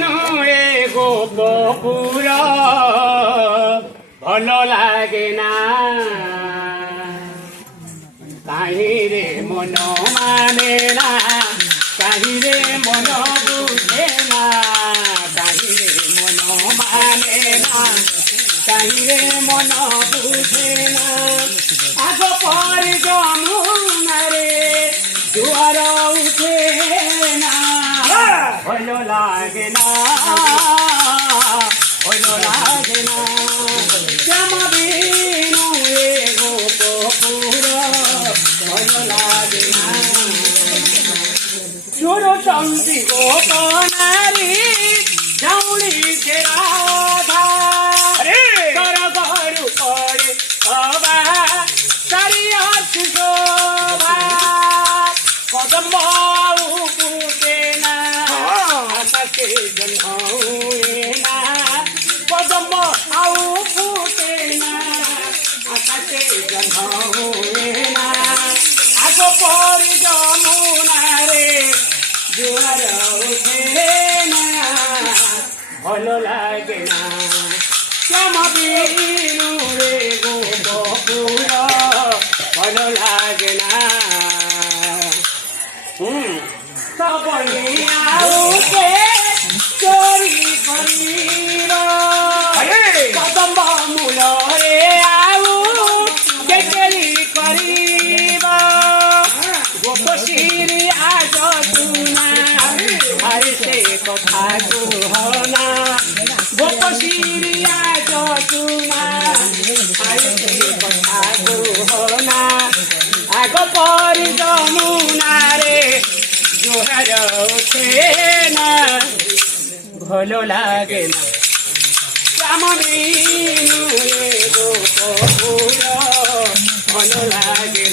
নুরে গোপপুর ভাল লাগে না কাহিরে মন মানে না কাহিরে মন বুঝে না কাহিরে মন মানে না কাহিরে মন বুঝে না আগ পরে যমুনারে জোয়ার উঠে না ভালো লাগে না ভালো লাগে না শ্যামা বিনু এ গোপপুর ভালো লাগে না সুর চন্দ্রী গোপনারী জাউলি রাধা কর গরু পড়ে অবা চারিয়াত শোভা কদম্ব উপুতে না আকাশে জন্মে না কদম্ব আউ ফুটে না আকাশে জন্মে না আগ পরি যমুনারে জোয়ার উঠে না ভালো লাগে না শ্যামা বিনু রে গোপপুর ভালো লাগে না সবনিয়াউকে চোরি করিব কদম্ব মূলরে আউ কেকেরি করিব গোপশিরি আজ তুনা আরে সে কথা কুহনা গোপশিরি আজ তুনা আরে সে কথা কুহনা আগ পরি যমুনারে জোহার ওঠে না ভালো লাগে না শ্যামা বিনু এ গোপপুর ভালো লাগে